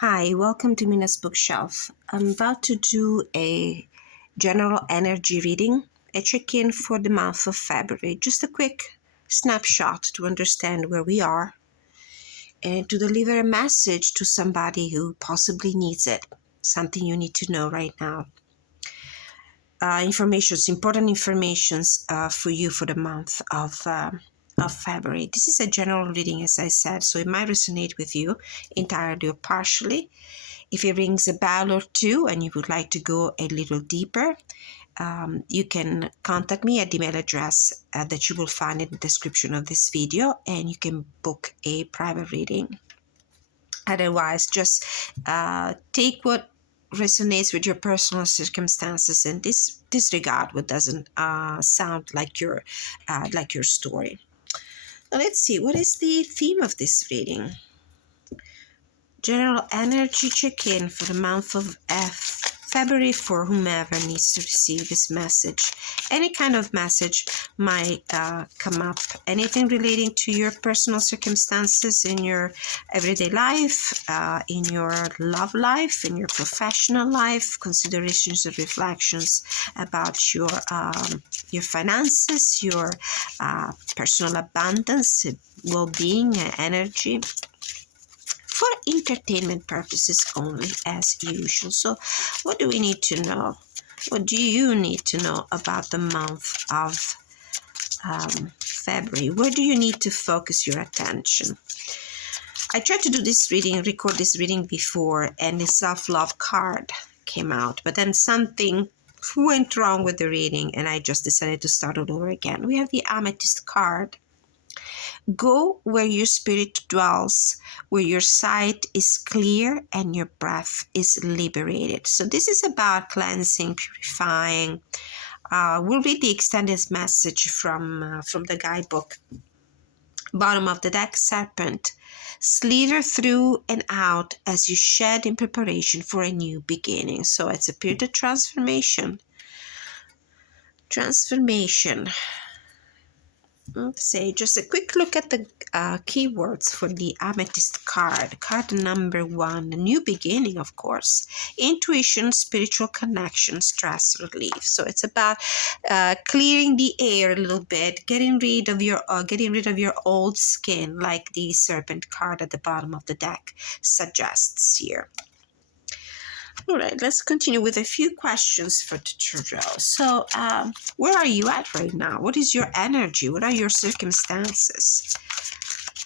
Hi, welcome to Mina's bookshelf. I'm about to do a general energy reading, a check-in for the month of February. Just a quick snapshot to understand where we are and to deliver a message to somebody who possibly needs it, something you need to know right now. Important informations for you for the month of February. This is a general reading, as I said, so it might resonate with you entirely or partially. If it rings a bell or two and you would like to go a little deeper, you can contact me at the email address that you will find in the description of this video, and you can book a private reading. Otherwise, just take what resonates with your personal circumstances and disregard what doesn't sound like your story. Now, let's see, what is the theme of this reading? General energy check-in for the month of February for whomever needs to receive this message. Any kind of message might come up. Anything relating to your personal circumstances in your everyday life, in your love life, in your professional life, considerations or reflections about your finances, your personal abundance, well-being, energy. For entertainment purposes only, as usual. So what do we need to know? What do you need to know about the month of February? Where do you need to focus your attention? I tried to do this reading, record this reading before, and the self-love card came out, but then something went wrong with the reading and I just decided to start all over again. We have the amethyst card. Go where your spirit dwells, where your sight is clear and your breath is liberated. So this is about cleansing, purifying. We'll read the extended message from the guidebook. Bottom of the deck, serpent. Slither through and out as you shed in preparation for a new beginning. So it's a period of transformation. Let's say just a quick look at the keywords for the amethyst card. Card number 1, a new beginning, of course. Intuition, spiritual connection, stress relief. So it's about clearing the air a little bit, getting rid of your old skin, like the serpent card at the bottom of the deck suggests here. All right, let's continue with a few questions for the tarot. So, where are you at right now? What is your energy? What are your circumstances?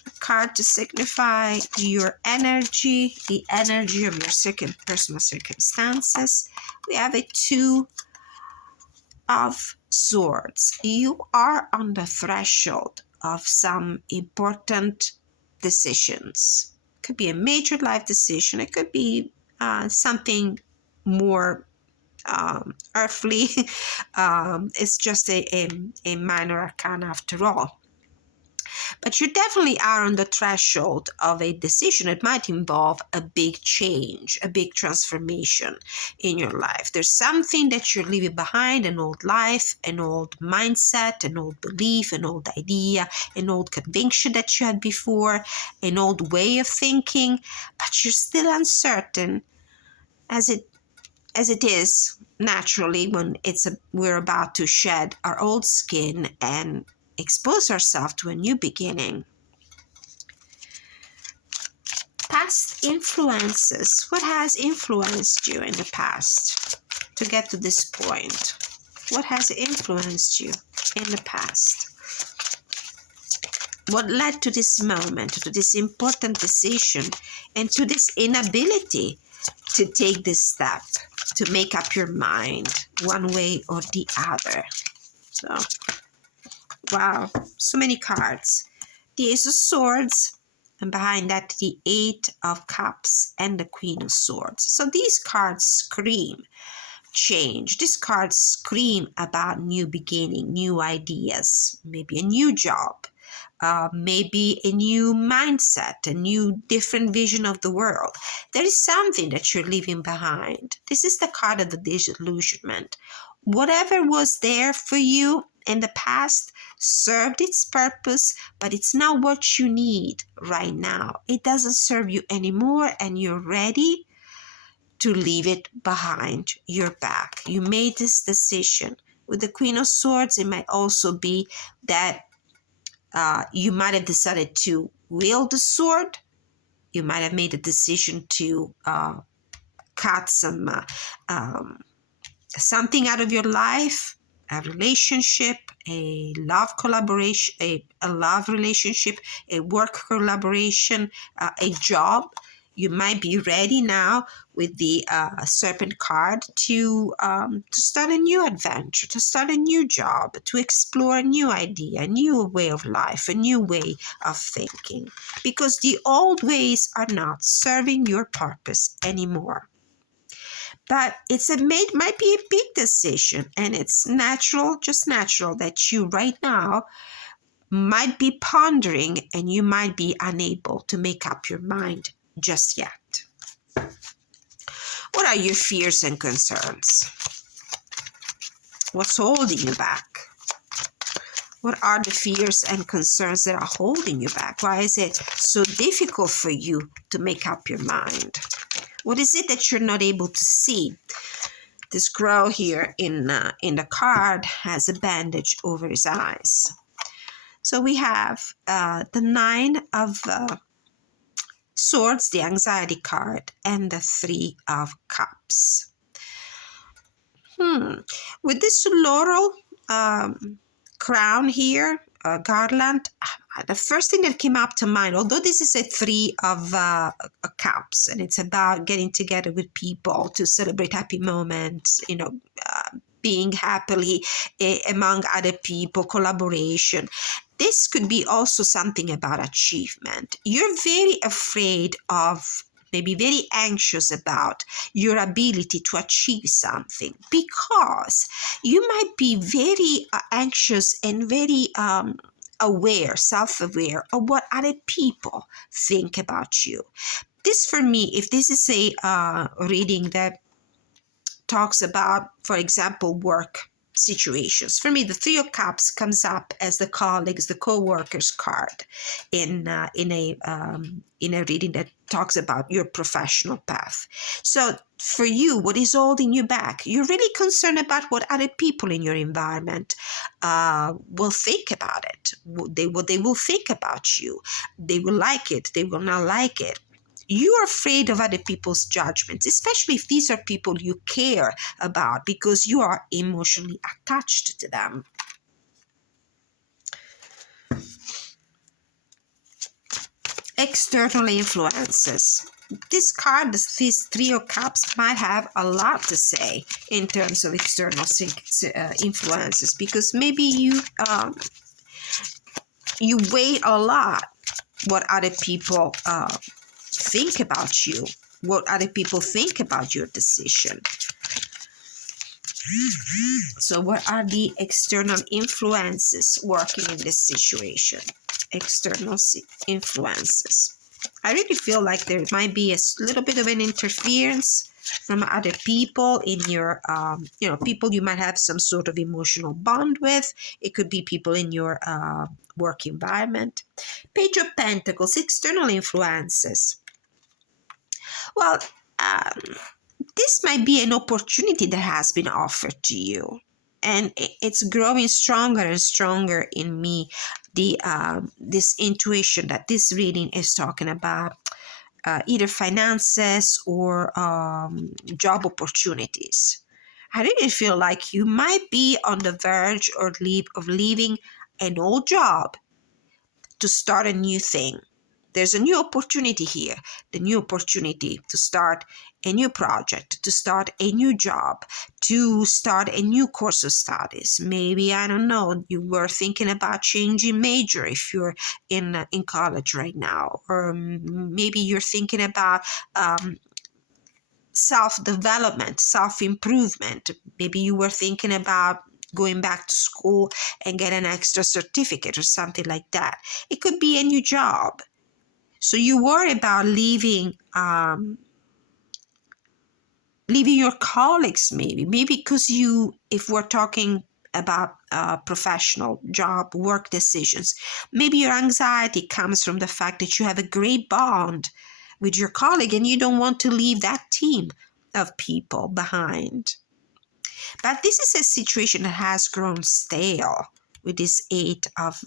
A card to signify your energy, the energy of your personal circumstances. We have a 2 of Swords. You are on the threshold of some important decisions. It could be a major life decision. It could be something more earthly. It's just a minor arcana after all. But you definitely are on the threshold of a decision. It might involve a big change, a big transformation in your life. There's something that you're leaving behind, an old life, an old mindset, an old belief, an old idea, an old conviction that you had before, an old way of thinking, but you're still uncertain, as it is naturally when we're about to shed our old skin and expose ourselves to a new beginning. Past influences. What has influenced you in the past to get to this point? What has influenced you in the past? What led to this moment, to this important decision, and to this inability to take this step, to make up your mind one way or the other? So, wow, so many cards. The Ace of Swords, and behind that the 8 of Cups and the Queen of Swords. So these cards scream change. These cards scream about new beginning, new ideas, maybe a new job, maybe a new mindset, a new different vision of the world. There is something that you're leaving behind. This is the card of the disillusionment. Whatever was there for you in the past served its purpose, but it's not what you need right now. It doesn't serve you anymore, and you're ready to leave it behind your back. You made this decision. With the Queen of Swords, it might also be that you might have decided to wield the sword. You might have made a decision to cut something out of your life, a relationship, a love collaboration, a love relationship, a work collaboration, a job. You might be ready now with the Serpent card to start a new adventure, to start a new job, to explore a new idea, a new way of life, a new way of thinking, because the old ways are not serving your purpose anymore. But might be a big decision, and it's natural, just natural, that you right now might be pondering and you might be unable to make up your mind just yet. What are your fears and concerns? What's holding you back? What are the fears and concerns that are holding you back? Why is it so difficult for you to make up your mind? What is it that you're not able to see? This girl here in the card has a bandage over his eyes. So we have the Nine of Swords, the anxiety card, and the Three of Cups. With this laurel crown here, garland, the first thing that came up to mind, although this is a Three of Cups, and it's about getting together with people to celebrate happy moments, being happily among other people, collaboration. This could be also something about achievement. You're very afraid of, maybe very anxious about your ability to achieve something, because you might be very anxious and very aware, self-aware of what other people think about you. This, for me, if this is a reading that talks about, for example, work situations. For me, the Three of Cups comes up as the colleagues, the co-workers card in a reading that talks about your professional path. So for you, what is holding you back? You're really concerned about what other people in your environment will think about it. What they will think about you. They will like it. They will not like it. You are afraid of other people's judgments, especially if these are people you care about, because you are emotionally attached to them. External influences. This card, this Three of Cups, might have a lot to say in terms of external influences, because maybe you weigh a lot what other people think about you, what other people think about your decision. So what are the external influences working in this situation? External influences. I really feel like there might be a little bit of an interference from other people in your, people you might have some sort of emotional bond with. It could be people in your work environment. Page of Pentacles, external influences. Well, this might be an opportunity that has been offered to you, and it's growing stronger and stronger in me. This intuition that this reading is talking about either finances or job opportunities. I really feel like you might be on the verge of leaving an old job to start a new thing. There's a new opportunity here, the new opportunity to start a new project, to start a new job, to start a new course of studies. Maybe, I don't know, you were thinking about changing major if you're in college right now, or maybe you're thinking about self-development, self-improvement. Maybe you were thinking about going back to school and get an extra certificate or something like that. It could be a new job. So you worry about leaving your colleagues, maybe because if we're talking about professional job, work decisions. Maybe your anxiety comes from the fact that you have a great bond with your colleague and you don't want to leave that team of people behind. But this is a situation that has grown stale with this eight of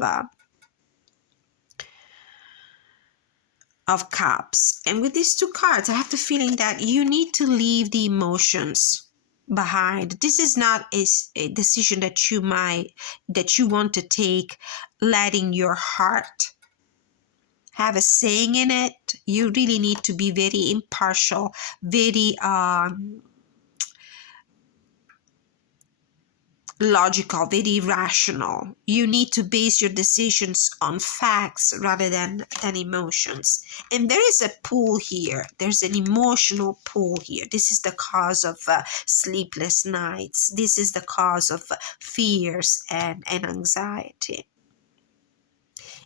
cups. And with these two cards, I have the feeling that you need to leave the emotions behind. This is not a decision that you want to take, letting your heart have a saying in it. You really need to be very impartial, very logical, very rational. You need to base your decisions on facts rather than emotions. And there is a pull here. There's an emotional pull here. This is the cause of sleepless nights. This is the cause of fears and anxiety.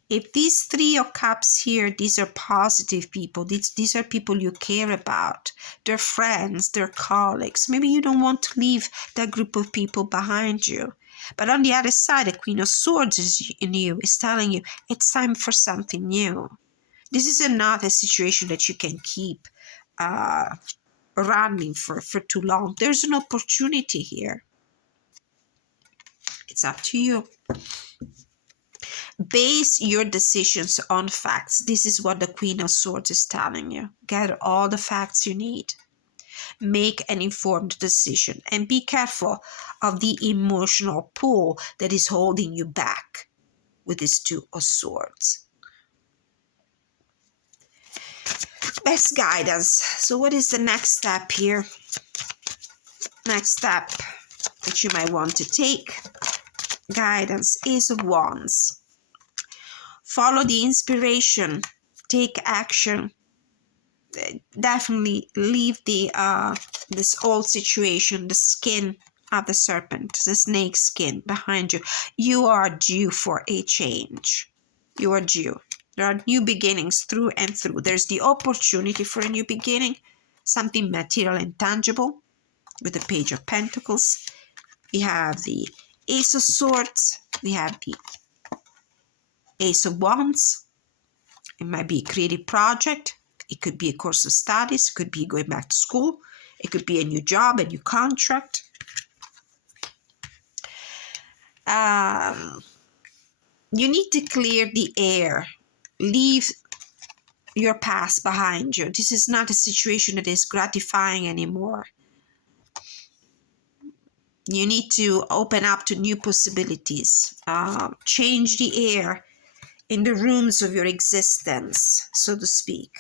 If these three of cups here, these are positive people. These are people you care about. They're friends, they're colleagues. Maybe you don't want to leave that group of people behind you. But on the other side, the Queen of Swords is telling you it's time for something new. This is not a situation that you can keep running for too long. There's an opportunity here. It's up to you. Base your decisions on facts. This is what the Queen of Swords is telling you. Gather all the facts you need. Make an informed decision and be careful of the emotional pull that is holding you back with this Two of Swords. Best guidance. So what is the next step here? Next step that you might want to take. Guidance, Ace of Wands. Follow the inspiration, take action. Definitely leave this old situation, the skin of the serpent, the snake skin behind you. You are due for a change. You are due. There are new beginnings through and through. There's the opportunity for a new beginning, something material and tangible with the Page of Pentacles. We have the Ace of Swords. We have the Ace of Wands. It might be a creative project. It could be a course of studies. It could be going back to school. It could be a new job, a new contract. You need to clear the air. Leave your past behind you. This is not a situation that is gratifying anymore. You need to open up to new possibilities. Change the air in the rooms of your existence, so to speak.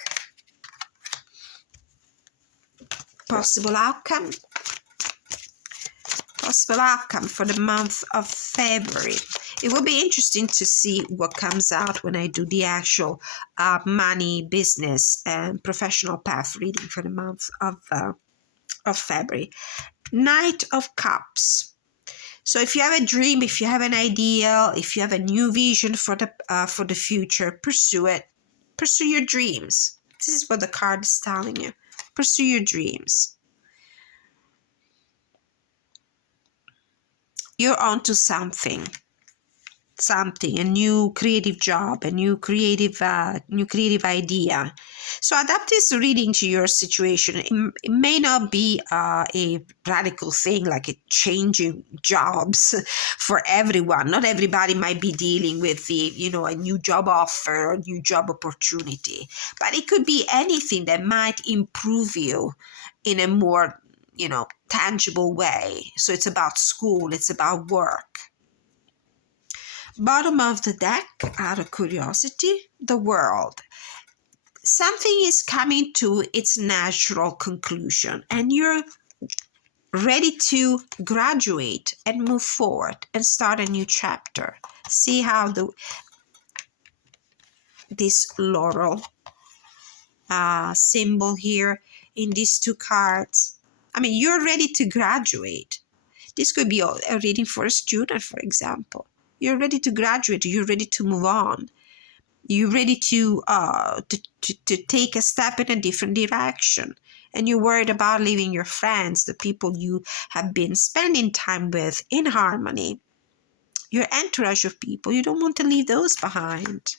Possible outcome. Possible outcome for the month of February. It will be interesting to see what comes out when I do the actual money, business, and professional path reading for the month of February. Knight of Cups. So if you have a dream, if you have an idea, if you have a new vision for the future, pursue it. Pursue your dreams. This is what the card is telling you. Pursue your dreams. You're onto something, a new creative job, a new creative idea. So adapt this reading to your situation. It may not be a radical thing like a changing jobs for everyone. Not everybody might be dealing with a new job offer or new job opportunity, but it could be anything that might improve you in a more tangible way. So it's about school, it's about work. Bottom of the deck, out of curiosity, the World. Something is coming to its natural conclusion and you're ready to graduate and move forward and start a new chapter. See how this laurel symbol here in these two cards. I mean, you're ready to graduate. This could be a reading for a student, for example. You're ready to graduate. You're ready to move on. You're ready to take a step in a different direction. And you're worried about leaving your friends, the people you have been spending time with, in harmony. your entourage of people. You don't want to leave those behind.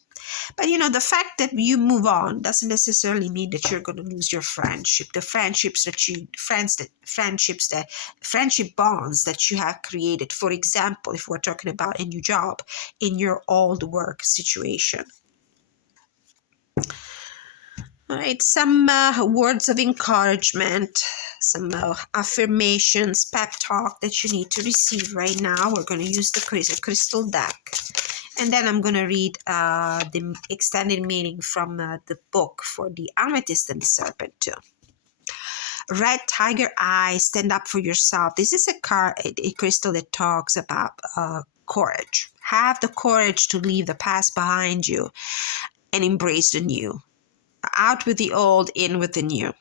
But the fact that you move on doesn't necessarily mean that you're going to lose your friendship. The friendship bonds that you have created. For example, if we're talking about a new job in your old work situation. All right, some words of encouragement, some affirmations, pep talk that you need to receive right now. We're going to use the crystal deck. And then I'm going to read the extended meaning from the book for the amethyst and the serpent too. Red tiger eye, stand up for yourself. This is a crystal that talks about courage. Have the courage to leave the past behind you and embrace the new. Out with the old, in with the new.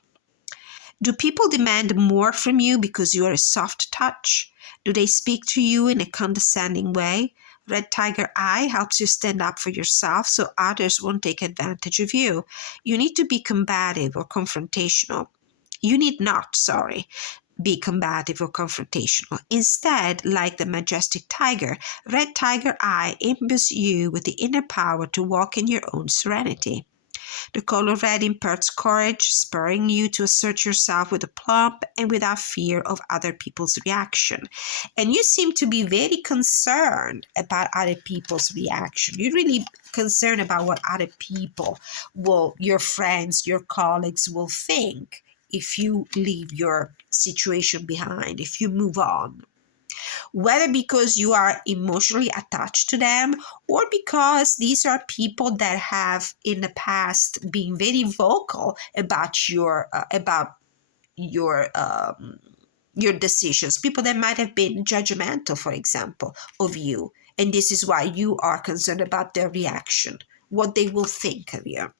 Do people demand more from you because you are a soft touch? Do they speak to you in a condescending way? Red tiger eye helps you stand up for yourself so others won't take advantage of you. You need to be combative or confrontational. You need not, be combative or confrontational. Instead, like the majestic tiger, red tiger eye imbues you with the inner power to walk in your own serenity. The color red imparts courage, spurring you to assert yourself with aplomb and without fear of other people's reaction. And you seem to be very concerned about other people's reaction. You're really concerned about what other people your friends, your colleagues will think if you leave your situation behind, if you move on. Whether because you are emotionally attached to them or because these are people that have in the past been very vocal about your decisions, people that might have been judgmental, for example, of you, and this is why you are concerned about their reaction, what they will think of you.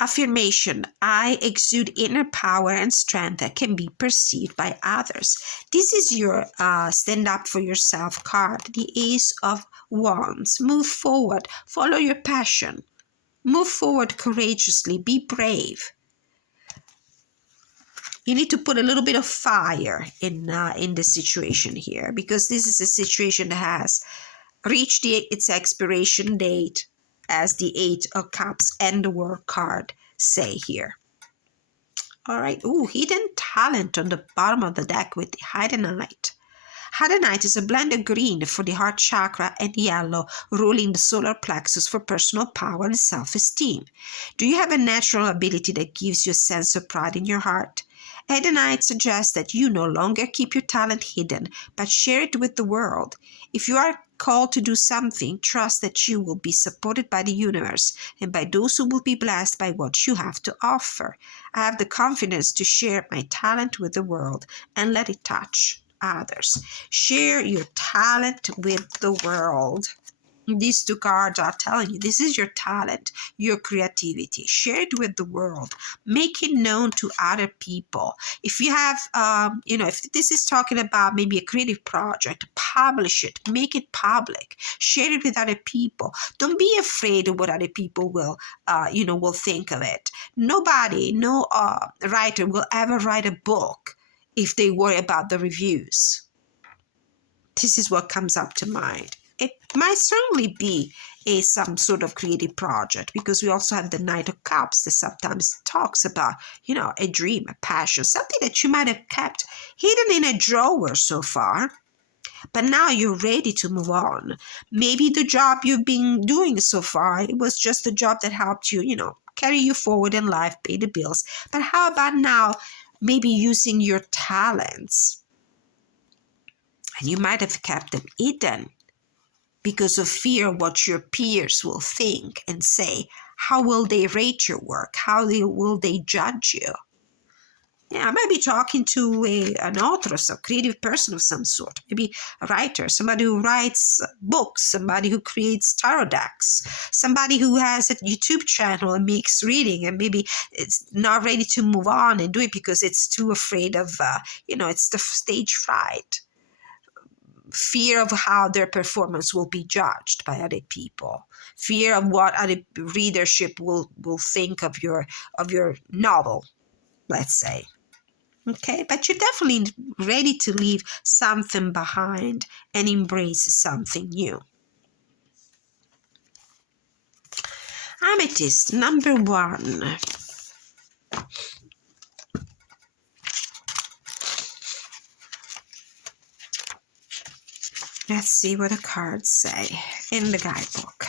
Affirmation: I exude inner power and strength that can be perceived by others. This is your stand up for yourself card, the Ace of Wands. Move forward, follow your passion. Move forward courageously, be brave. You need to put a little bit of fire in the situation here, because this is a situation that has reached its expiration date, as the Eight of Cups and the World card say here. All right. Ooh, hidden talent on the bottom of the deck with the Hidenite. Hidenite is a blend of green for the heart chakra and yellow, ruling the solar plexus for personal power and self-esteem. Do you have a natural ability that gives you a sense of pride in your heart? Hidenite suggests that you no longer keep your talent hidden, but share it with the world. If you are called to do something, trust that you will be supported by the universe and by those who will be blessed by what you have to offer. I have the confidence to share my talent with the world and let it touch others. Share your talent with the world. These two cards are telling you this is your talent, your creativity. Share it with the world. Make it known to other people. If you have, if this is talking about maybe a creative project, publish it. Make it public. Share it with other people. Don't be afraid of what other people will think of it. Nobody, no writer will ever write a book if they worry about the reviews. This is what comes up to mind. It might certainly be some sort of creative project, because we also have the Knight of Cups that sometimes talks about, a dream, a passion, something that you might have kept hidden in a drawer so far, but now you're ready to move on. Maybe the job you've been doing so far, it was just a job that helped you, carry you forward in life, pay the bills. But how about now, maybe using your talents? And you might have kept them hidden because of fear of what your peers will think and say. How will they rate your work? How will they judge you? Yeah, I might be talking to an author, a creative person of some sort, maybe a writer, somebody who writes books, somebody who creates tarot decks, somebody who has a YouTube channel and makes reading, and maybe it's not ready to move on and do it because it's too afraid of, it's the stage fright. Fear of how their performance will be judged by other people, fear of what other readership will think of your novel, let's say. Okay, but you're definitely ready to leave something behind and embrace something new. Amethyst, number 1. Let's see what the cards say in the guidebook.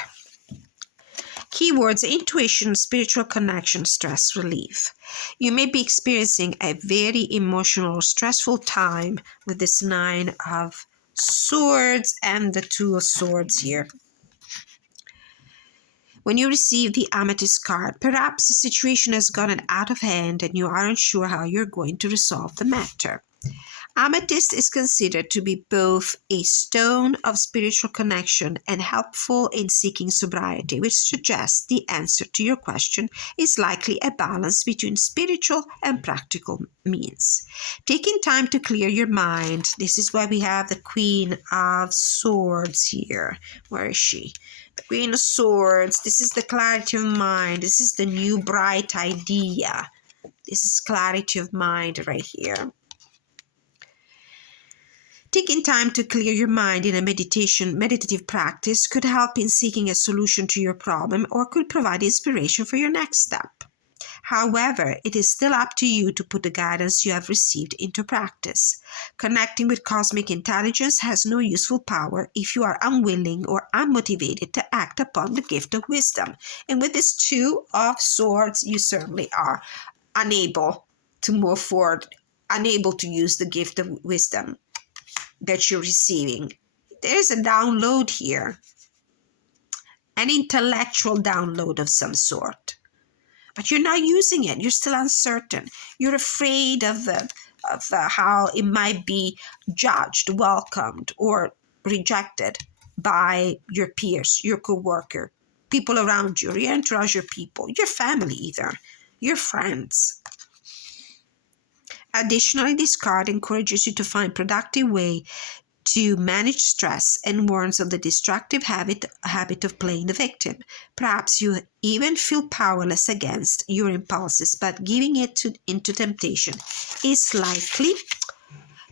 Keywords: intuition, spiritual connection, stress relief. You may be experiencing a very emotional or stressful time with this 9 of Swords and the 2 of Swords here. When you receive the Amethyst card, perhaps the situation has gotten out of hand and you aren't sure how you're going to resolve the matter. Amethyst is considered to be both a stone of spiritual connection and helpful in seeking sobriety, which suggests the answer to your question is likely a balance between spiritual and practical means. Taking time to clear your mind. This is why we have the Queen of Swords here. Where is she? The Queen of Swords. This is the clarity of mind. This is the new bright idea. This is clarity of mind right here. Taking time to clear your mind in a meditative practice could help in seeking a solution to your problem or could provide inspiration for your next step. However, it is still up to you to put the guidance you have received into practice. Connecting with cosmic intelligence has no useful power if you are unwilling or unmotivated to act upon the gift of wisdom. And with this 2 of Swords, you certainly are unable to move forward, unable to use the gift of wisdom that you're receiving. There's a download here, an intellectual download of some sort, but you're not using it. You're still uncertain. You're afraid of how it might be judged, welcomed, or rejected by your peers, your co-worker, people around you, your entourage, your people, your family, either your friends. Additionally, this card encourages you to find productive way to manage stress and warns of the destructive habit of playing the victim. Perhaps you even feel powerless against your impulses, but giving into temptation is likely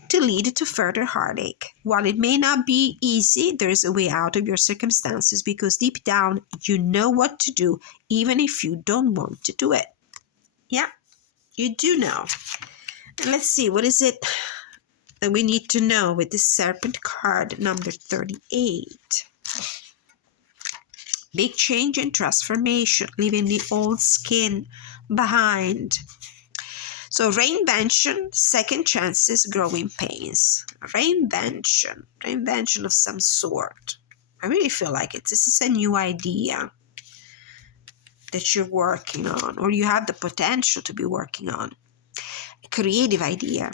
to lead to further heartache. While it may not be easy, there is a way out of your circumstances because deep down you know what to do, even if you don't want to do it. Yeah, you do know. And let's see, what is it that we need to know with the Serpent card, number 38? Big change and transformation, leaving the old skin behind. So reinvention, second chances, growing pains. Reinvention of some sort. I really feel like this is a new idea that you're working on, or you have the potential to be working on. Creative idea.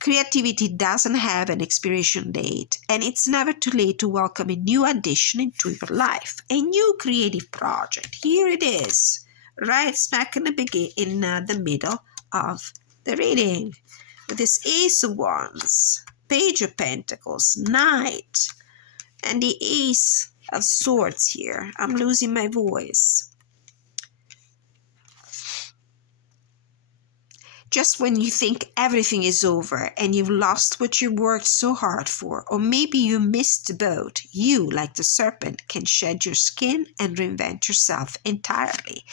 Creativity doesn't have an expiration date, and it's never too late to welcome a new addition into your life, a new creative project. Here it is, right smack in the middle of the reading, with this Ace of Wands, Page of Pentacles, Knight, and the Ace of Swords here. I'm losing my voice. Just when you think everything is over and you've lost what you worked so hard for, or maybe you missed the boat, you, like the serpent, can shed your skin and reinvent yourself entirely.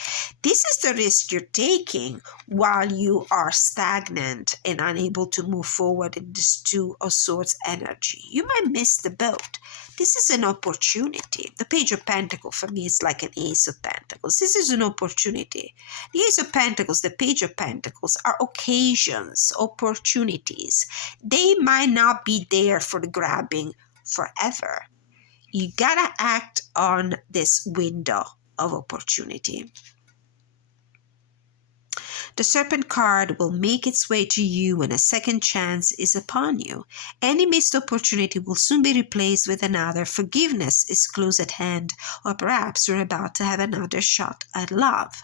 This is the risk you're taking while you are stagnant and unable to move forward in this 2 of Swords energy. You might miss the boat. This is an opportunity. The Page of Pentacles for me is like an Ace of Pentacles. This is an opportunity. The Ace of Pentacles, the Page of Pentacles are occasions, opportunities. They might not be there for the grabbing forever. You gotta act on this window of opportunity. The Serpent card will make its way to you when a second chance is upon you. Any missed opportunity will soon be replaced with another. Forgiveness is close at hand, or perhaps you're about to have another shot at love.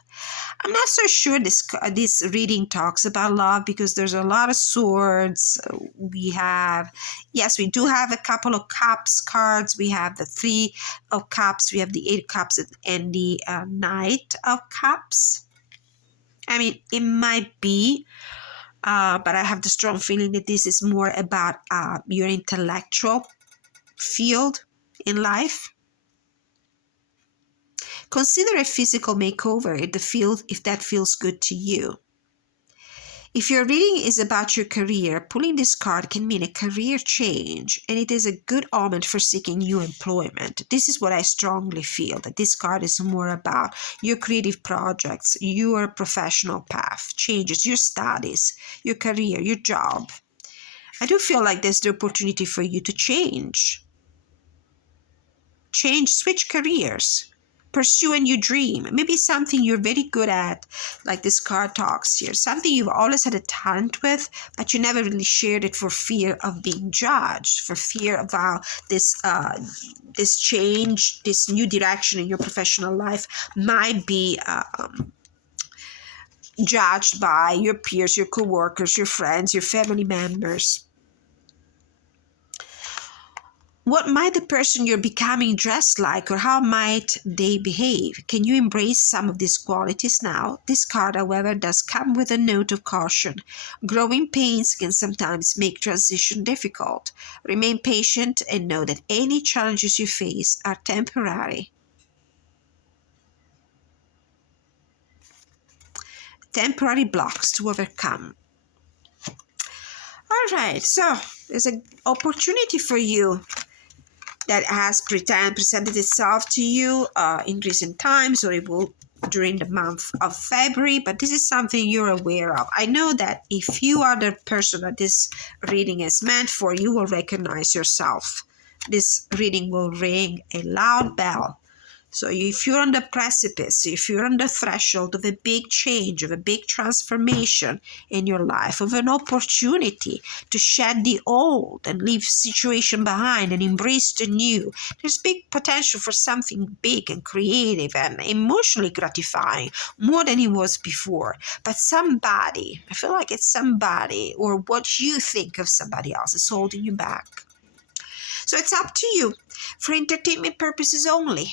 I'm not so sure this reading talks about love because there's a lot of swords. We do have a couple of cups cards. We have the 3 of cups. We have the 8 of cups and the Knight of cups. I mean, it might be but I have the strong feeling that this is more about your intellectual field in life. Consider a physical makeover if that feels good to you. If your reading is about your career, pulling this card can mean a career change, and it is a good omen for seeking new employment. This is what I strongly feel, that this card is more about your creative projects, your professional path, changes, your studies, your career, your job. I do feel like there's the opportunity for you to switch careers, pursue a new dream, maybe something you're very good at, like this card talks here, something you've always had a talent with, but you never really shared it for fear of being judged, for fear of how this change, this new direction in your professional life might be judged by your peers, your co-workers, your friends, your family members. What might the person you're becoming dress like, or how might they behave? Can you embrace some of these qualities now? This card, however, does come with a note of caution. Growing pains can sometimes make transition difficult. Remain patient and know that any challenges you face are temporary. Temporary blocks to overcome. All right, so there's an opportunity for you that has presented itself to you in recent times, or it will during the month of February, but this is something you're aware of. I know that if you are the person that this reading is meant for, you will recognize yourself. This reading will ring a loud bell. So if you're on the precipice, if you're on the threshold of a big change, of a big transformation in your life, of an opportunity to shed the old and leave situation behind and embrace the new, there's big potential for something big and creative and emotionally gratifying, more than it was before. But somebody, I feel like it's somebody, or what you think of somebody else, is holding you back. So it's up to you, for entertainment purposes only.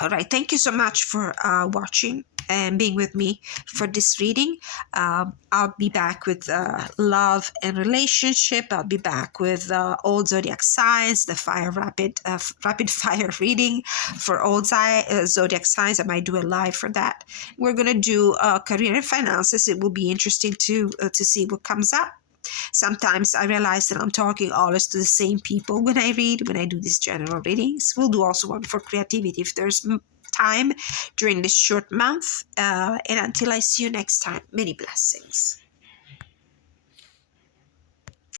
All right, thank you so much for watching and being with me for this reading. I'll be back with love and relationship. I'll be back with all zodiac signs, the rapid fire reading for all zodiac signs. I might do a live for that. We're gonna do career and finances. It will be interesting to see what comes up. Sometimes I realize that I'm talking always to the same people when I do these general readings. We'll do also one for creativity if there's time during this short month. And until I see you next time, many blessings.